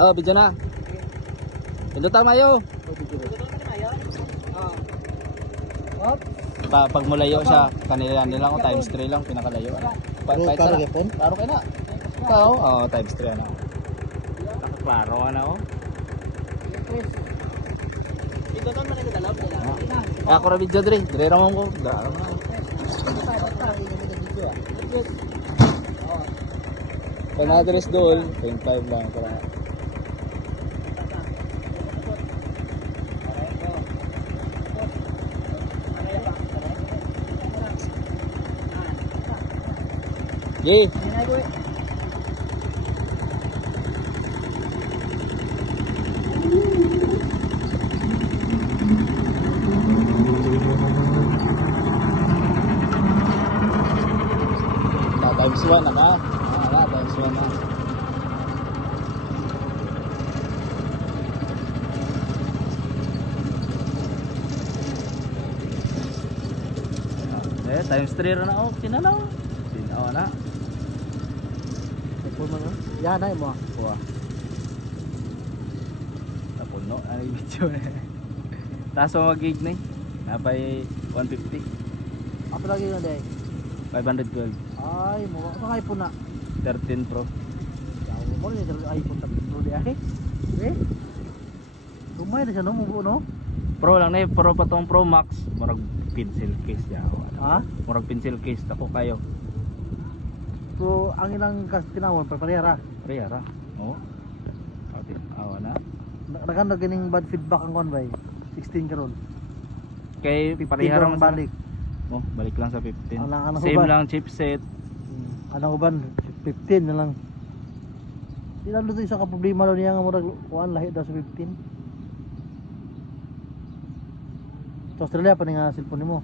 Oh, video na. Pindutan mayo. Pag mulayo siya, kanila lang o times 3 lang pinakalayo. Kahit sa klaro kay na. Ikaw, times 3 na. Nakaklaro ka na oh. Ito man man nagdalaw nila. Ako ra video dire ra mo ko. Dara na. Kung address doon, 25 lang para. Ye. Times 1 na ka. Times 1 na. Times 3 na ako. Sinalaw. Sinaw na. Yan ay mo. Kuha. Napuno. Ano yung video na. Taas mo mag-gig na eh. Napay 150. Apa lagi yun day? 512. Ay, mo ang iPhone na. 13 Pro. Yawo mo ni iPhone 13 Pro di ay. Eh? Lumay na siya no, mubo no? Pro lang na eh. Pro pa tong Pro Max. Murag pencil case ya. Ha? Murag pencil case. Ako kayo. So, ang ilang tinawon parehara. Riyara. Oo. Okay. Awa na. Naganda ganing bad feedback ang konbay. 16 karon. Kay parehara man balik. Oh, balik lang sa 15. Ano Same uban? lang chipset. Ano uban? 15 na lang. Di lalo to isa ka problema daw niya nga murag kuan lahi daw sa 15. Sa Australia pa ni nga cellphone nimo.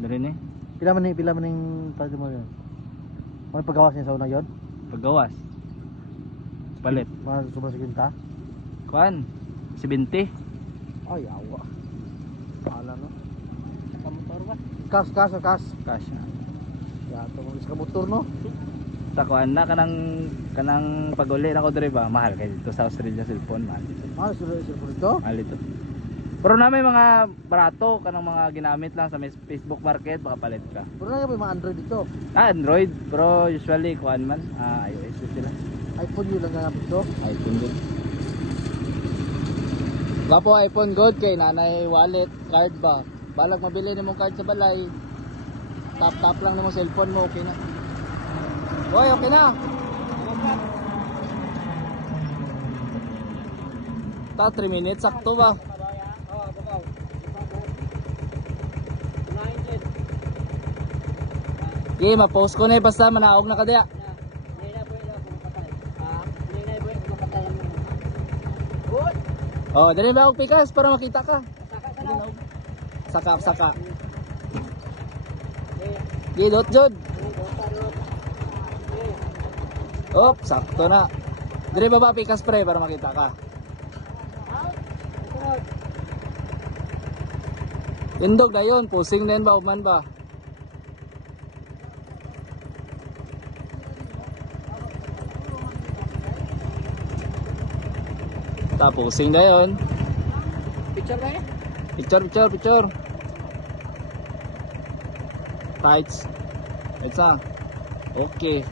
Dali ni. Pila man ning pwede mo yun? Ano paggawas niya sa una yun? Paggawas. Palit. Mga sobrang siginta? Kuan. 70. Ay, awa. Pala no? Kamotor ba? Kas. Cash na. Yato mo sa motor no? Sa kuan na kanang pag-uli na ko diri ba mahal kay dito sa Australia cellphone mahal dito. Ah, sila ito? Mahal dito. Pero na may mga barato kanang mga ginamit lang sa Facebook Market baka palit ka. Pero na yung mga Android dito. Android pero usually kuan man iOS sila. iPhone yun lang nga dito. iPhone good. Gapo iPhone good kay nanay wallet card ba. Balag mabili nimong card sa balay. Tap lang nimo cellphone mo okay na. Hoy, okay na. Ta 3 minutes sakto ba? Okay, ma-post ko na basta manaog na ka diya. Oh, dali ba og pikas para makita ka? Saka. Dot jud. Op, sakto na. Dali ba pikas pre para makita ka? Indog na yun, pusing na yun ba, uman ba? Pusing na yun. Picture ba eh? Picture. Tights. Okay.